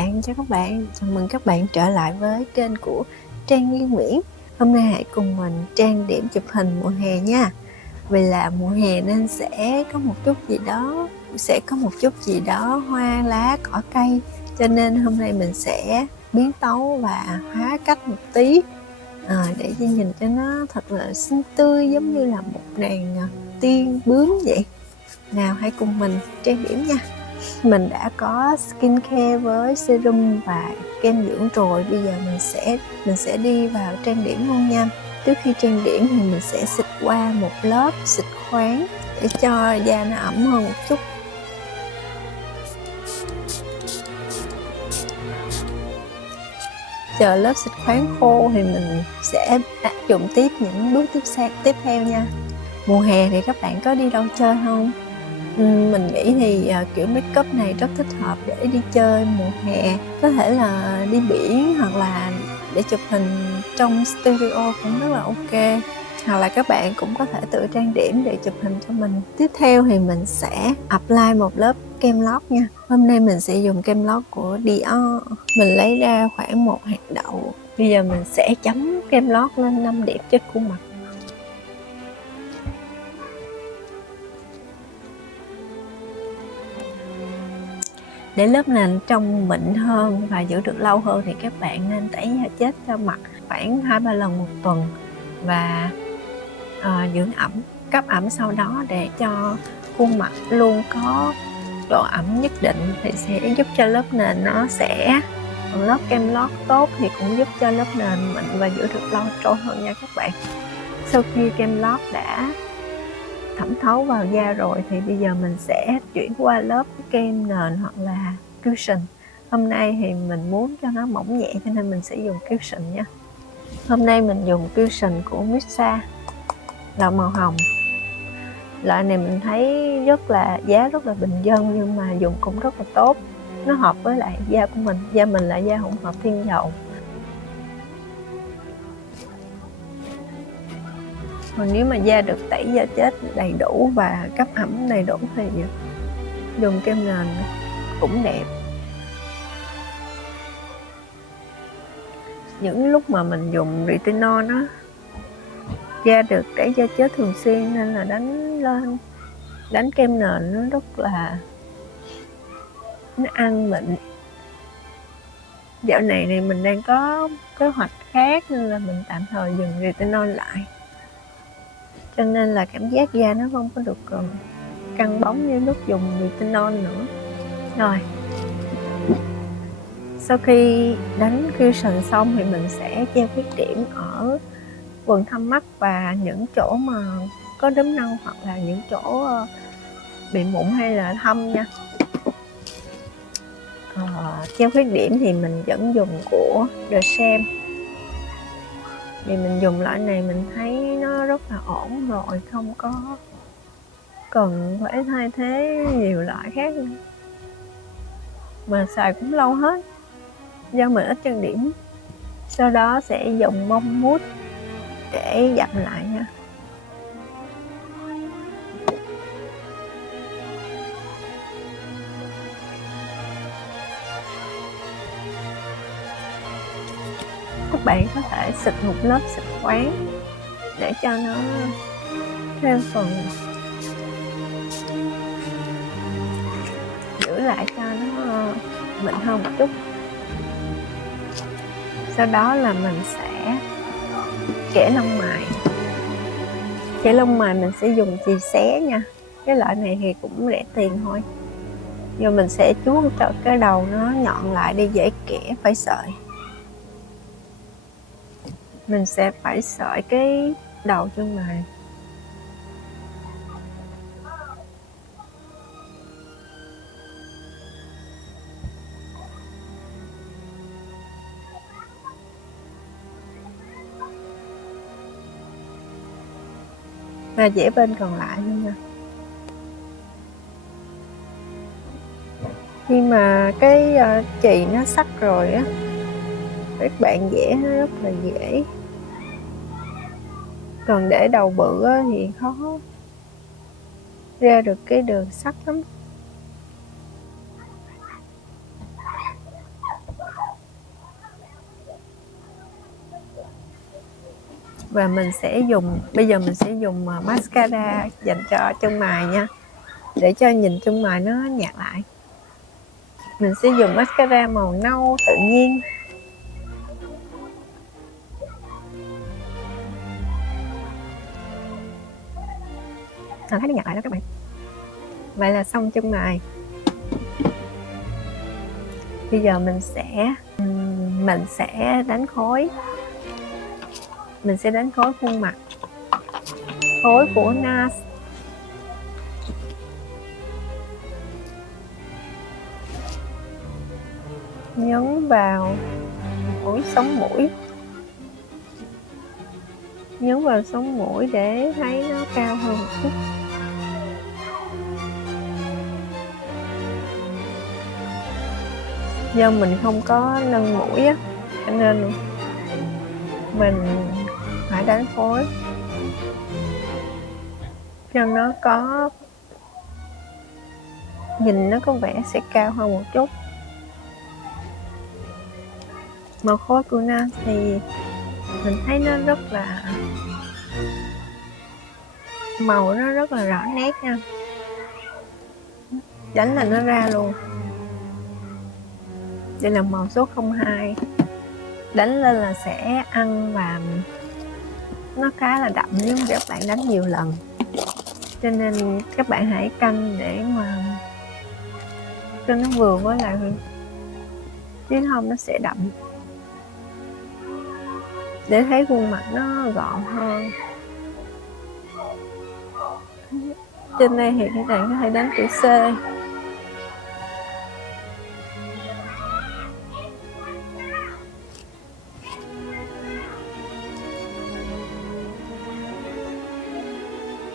chào các bạn, chào mừng các bạn trở lại với kênh của Trang Duy Nguyễn. Hôm nay hãy cùng mình trang điểm chụp hình mùa hè nha. Vì là mùa hè nên sẽ có một chút gì đó hoa lá cỏ cây, cho nên hôm nay mình sẽ biến tấu và hóa cách một tí để cho nhìn cho nó thật là xinh tươi, giống như là một nàng tiên bướm vậy. Nào hãy cùng mình trang điểm nha. Mình đã có skincare với serum và kem dưỡng rồi, bây giờ mình sẽ đi vào trang điểm luôn nha. Trước khi trang điểm thì mình sẽ xịt qua một lớp xịt khoáng để cho da nó ẩm hơn một chút. Chờ lớp xịt khoáng khô thì mình sẽ áp dụng tiếp những bước tiếp theo nha. Mùa hè thì các bạn có đi đâu chơi không? Mình nghĩ thì kiểu make up này rất thích hợp để đi chơi mùa hè, có thể là đi biển hoặc là để chụp hình trong studio cũng rất là ok, hoặc là các bạn cũng có thể tự trang điểm để chụp hình cho mình. Tiếp theo thì mình sẽ apply một lớp kem lót nha. Hôm nay mình sẽ dùng kem lót của Dior. Mình lấy ra khoảng 1 hạt đậu. Bây giờ mình sẽ chấm kem lót lên 5 điểm trên khuôn mặt. Để lớp nền trông mịn hơn và giữ được lâu hơn thì các bạn nên tẩy da chết cho mặt khoảng 2-3 lần một tuần và dưỡng ẩm, cấp ẩm sau đó để cho khuôn mặt luôn có độ ẩm nhất định thì sẽ giúp cho lớp nền nó sẽ, còn lớp kem lót tốt thì cũng giúp cho lớp nền mịn và giữ được lâu trôi hơn nha các bạn. Sau khi kem lót đã thẩm thấu vào da rồi thì bây giờ mình sẽ chuyển qua lớp kem nền hoặc là cushion. Hôm nay thì mình muốn cho nó mỏng nhẹ cho nên mình sẽ dùng cushion nha. Hôm nay mình dùng cushion của Missa là màu hồng. Loại này mình thấy giá rất là bình dân nhưng mà dùng cũng rất là tốt. Nó hợp với lại da của mình. Da mình là da hỗn hợp thiên dầu. Còn nếu mà da được tẩy da chết đầy đủ và cấp ẩm đầy đủ thì dùng kem nền cũng đẹp. Những lúc mà mình dùng retinol đó, da được tẩy da chết thường xuyên nên là đánh kem nền nó rất là ăn mịn. Dạo này mình đang có kế hoạch khác nên là mình tạm thời dừng retinol lại, cho nên là cảm giác da nó không có được căng bóng như lúc dùng retinol nữa. Rồi, sau khi đánh cushion xong thì mình sẽ treo khuyết điểm ở quầng thâm mắt và những chỗ mà có đốm nâu hoặc là những chỗ bị mụn hay là thâm nha. Treo khuyết điểm thì mình vẫn dùng của The Sham. Vì mình dùng loại này mình thấy nó rất là ổn rồi, không có cần phải thay thế nhiều loại khác nữa. Mà xài cũng lâu hết do mình ít trang điểm. Sau đó sẽ dùng bông mousse để dặm lại nha. Các bạn có thể xịt một lớp xịt khoáng để cho nó thêm phần giữ lại cho nó mịn hơn một chút. Sau đó là mình sẽ kẻ lông mày. Kẻ lông mày mình sẽ dùng chì xé nha. Cái loại này thì cũng rẻ tiền thôi. Nhưng mình sẽ chuốt cho cái đầu nó nhọn lại để dễ kẻ phải sợi. Mình sẽ phải sợi cái đầu chân mày. Và vẽ bên còn lại luôn nha. Khi mà cái chì nó sắc rồi á, các bạn vẽ nó rất là dễ. Còn để đầu bự á, thì khó ra được cái đường sắc lắm. Và mình sẽ dùng, bây giờ mình sẽ dùng mascara dành cho chân mày nha, để cho nhìn chân mày nó nhạt lại. Mình sẽ dùng mascara màu nâu tự nhiên. Thấy nó nhạt lại đó các bạn. Vậy là xong chân mày. Bây giờ mình sẽ đánh khối. Mình sẽ đánh khối khuôn mặt. Khối của NARS. Nhấn vào sống mũi. Nhấn vào sống mũi để thấy nó cao hơn một chút. Do mình không có nâng mũi á, cho nên mình phải đánh phối cho nó có, nhìn nó có vẻ sẽ cao hơn một chút. Màu khối của NARS thì mình thấy nó rất là, màu nó rất là rõ nét nha. Đánh là nó ra luôn. Đây là màu số 02. Đánh lên là sẽ ăn và nó khá là đậm nếu mà các bạn đánh nhiều lần. Cho nên các bạn hãy canh để mà cho nó vừa với lại, chứ không nó sẽ đậm. Để thấy khuôn mặt nó gọn hơn. Trên đây thì các bạn có thể đánh chữ C.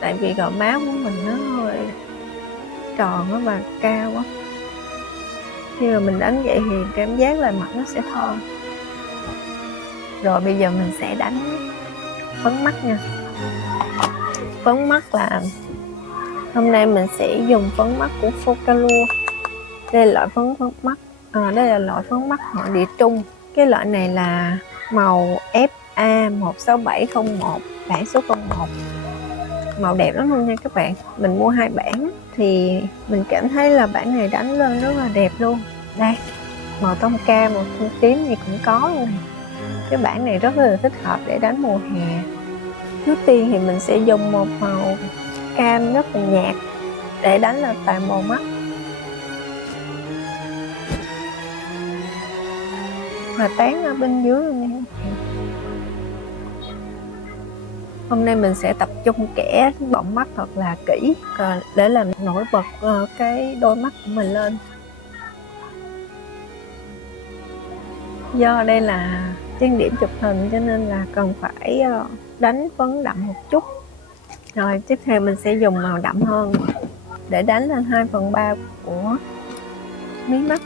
Tại vì gò má của mình nó hơi tròn á và cao quá. Khi mà mình đánh vậy thì cảm giác là mặt nó sẽ thon. Rồi bây giờ mình sẽ đánh phấn mắt nha. Phấn mắt là hôm nay mình sẽ dùng phấn mắt của Focallure. Đây là loại phấn mắt, đây là loại phấn mắt họ địa trung. Cái loại này là màu FA16701, bản số 01. Màu đẹp lắm luôn nha các bạn. Mình mua 2 bản thì mình cảm thấy là bản này đánh lên rất là đẹp luôn. Đây, màu tông cam, màu tông tím gì cũng có luôn này. Cái bản này rất là thích hợp để đánh mùa hè. Trước tiên thì mình sẽ dùng một màu cam rất là nhạt để đánh lên toàn bộ mắt. Và tán ở bên dưới luôn nha. Hôm nay mình sẽ tập trung kẻ bọng mắt thật là kỹ để làm nổi bật cái đôi mắt của mình lên. Do đây là trang điểm chụp hình cho nên là cần phải đánh phấn đậm một chút. Rồi tiếp theo mình sẽ dùng màu đậm hơn để đánh lên 2/3 của mí mắt.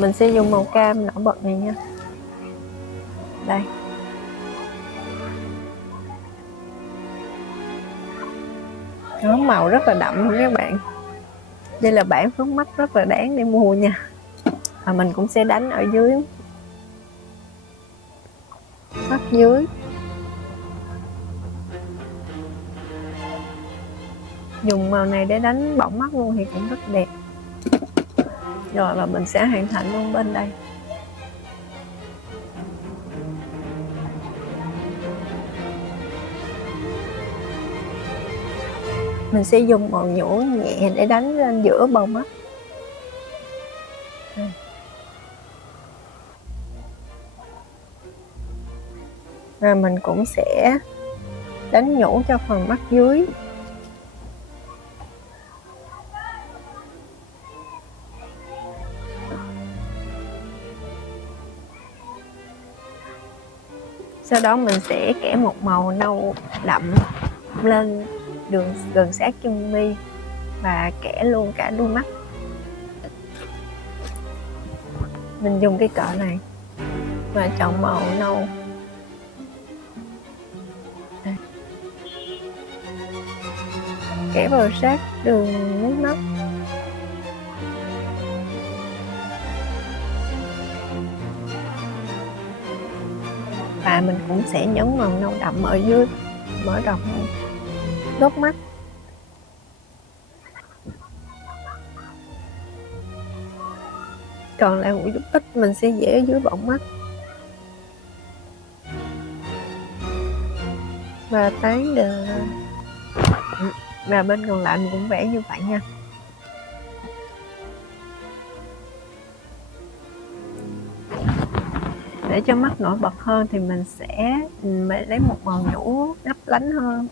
Mình sẽ dùng màu cam nổi bật này nha. Đây. Nó màu rất là đậm luôn các bạn. Đây là bản phấn mắt rất là đáng để mua nha. Và mình cũng sẽ đánh ở dưới mắt dưới. Dùng màu này để đánh bọng mắt luôn thì cũng rất đẹp. Rồi và mình sẽ hoàn thành luôn bên đây. Mình sẽ dùng màu nhũ nhẹ để đánh lên giữa bầu mắt. Rồi mình cũng sẽ đánh nhũ cho phần mắt dưới. Sau đó mình sẽ kẻ một màu nâu đậm lên đường gần sát chân mi và kẻ luôn cả đuôi mắt. Mình dùng cái cọ này và chọn màu nâu. Đây. Kẻ vào sát đường nước mắt. Và và mình cũng sẽ nhấn màu nâu đậm ở dưới, mở rộng đốt mắt. Còn lại một chút ít mình sẽ vẽ ở dưới bọng mắt và tán đều. Và bên còn lại mình cũng vẽ như vậy nha. Để cho mắt nổi bật hơn thì mình sẽ lấy một màu nhũ lấp lánh hơn,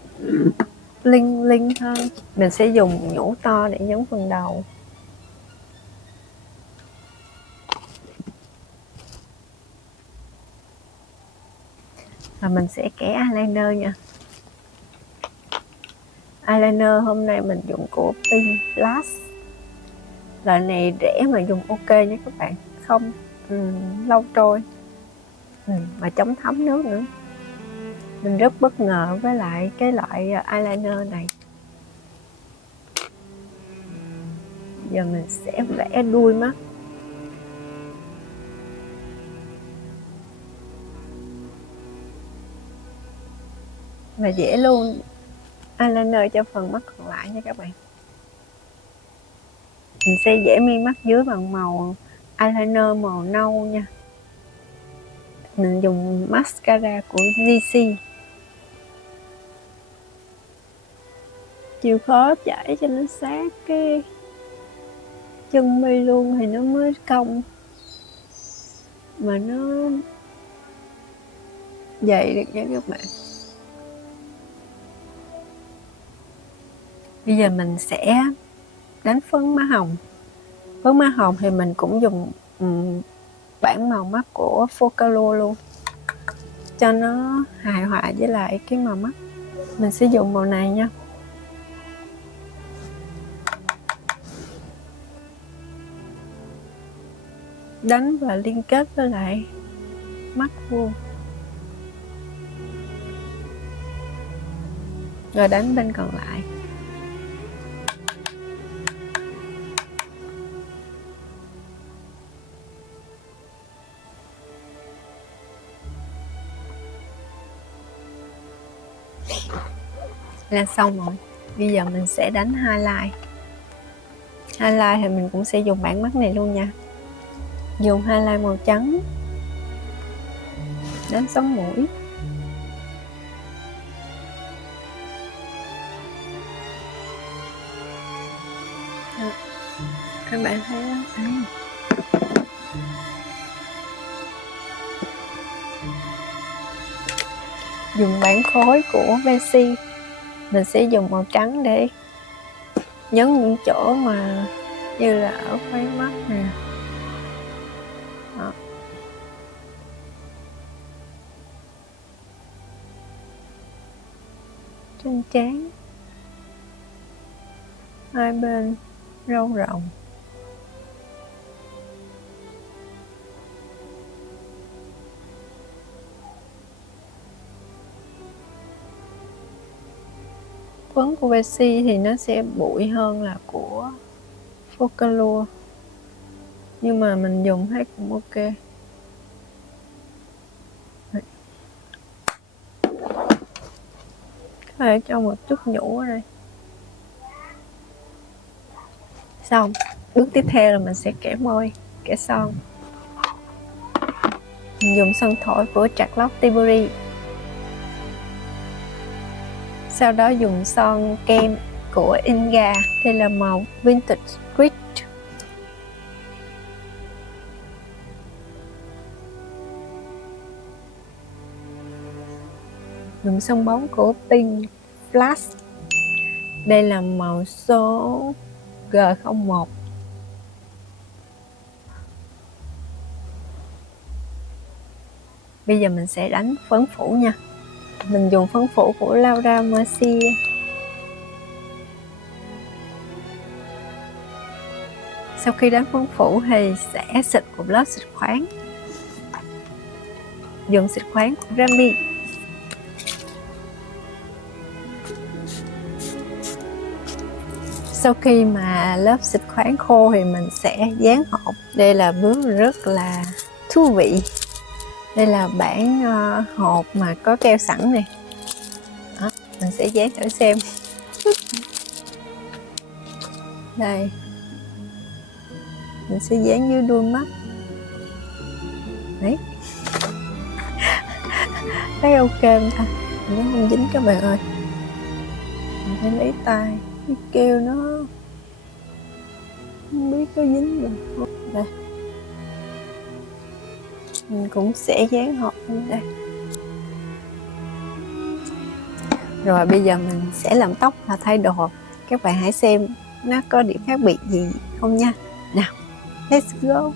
linh linh hơn. Mình sẽ dùng nhũ to để nhấn phần đầu. Và mình sẽ kẻ eyeliner nha. Eyeliner hôm nay mình dùng của Pink Flash. Loại này rẻ mà dùng ok nha các bạn, không lâu trôi và chống thấm nước nữa. Mình rất bất ngờ với lại cái loại eyeliner này. Giờ mình sẽ vẽ đuôi mắt. Và vẽ luôn eyeliner cho phần mắt còn lại nha các bạn. Mình sẽ vẽ mi mắt dưới bằng màu eyeliner màu nâu nha. Mình dùng mascara của DC. Chịu khó chải cho nó sát cái chân mi luôn thì nó mới cong, mà nó dày được nha các bạn. Bây giờ mình sẽ đánh phấn má hồng. Phấn má hồng thì mình cũng dùng bảng màu mắt của Focalo luôn, cho nó hài hòa với lại cái màu mắt. Mình sẽ dùng màu này nha. Đánh và liên kết với lại mắt vuông. Rồi đánh bên còn lại. Là xong rồi. Bây giờ mình sẽ đánh highlight. Highlight thì mình cũng sẽ dùng bảng mắt này luôn nha. Dùng highlight màu trắng. Đánh sống mũi. Các bạn thấy đó. Dùng bảng khối của Vessi. Mình sẽ dùng màu trắng để nhấn những chỗ mà như là ở khóe mắt nè. Đó. Trên trán. Hai bên râu rộng. Phấn của Vessi thì nó sẽ bụi hơn là của Focalo, nhưng mà mình dùng thấy cũng ok. Có thể cho một chút nhũ ở đây. Xong, bước tiếp theo là mình sẽ kẻ môi, kẻ son. Mình dùng son thổi của Charlotte Tilbury. Sau đó dùng son kem của Inga. Đây là màu Vintage Grit. Dùng son bóng của Pink Flash. Đây là màu số G01. Bây giờ mình sẽ đánh phấn phủ nha. Mình dùng phấn phủ của Laura Mercier. Sau khi đánh phấn phủ thì sẽ xịt một lớp xịt khoáng. Dùng xịt khoáng của Rami. Sau khi mà lớp xịt khoáng khô thì mình sẽ dán hộp. Đây là bước rất là thú vị. Đây là bản hộp mà có keo sẵn này. Đó, mình sẽ dán thử xem. Đây, mình sẽ dán dưới đuôi mắt. Đấy. Thấy ok không ta? Nó không dính các bạn ơi. Mình phải lấy tay. Cái keo nó không biết có dính được không. Đây. Mình cũng sẽ dán hộp lên đây. Rồi bây giờ mình sẽ làm tóc và thay đồ. Các bạn hãy xem nó có điểm khác biệt gì không nha. Nào, let's go.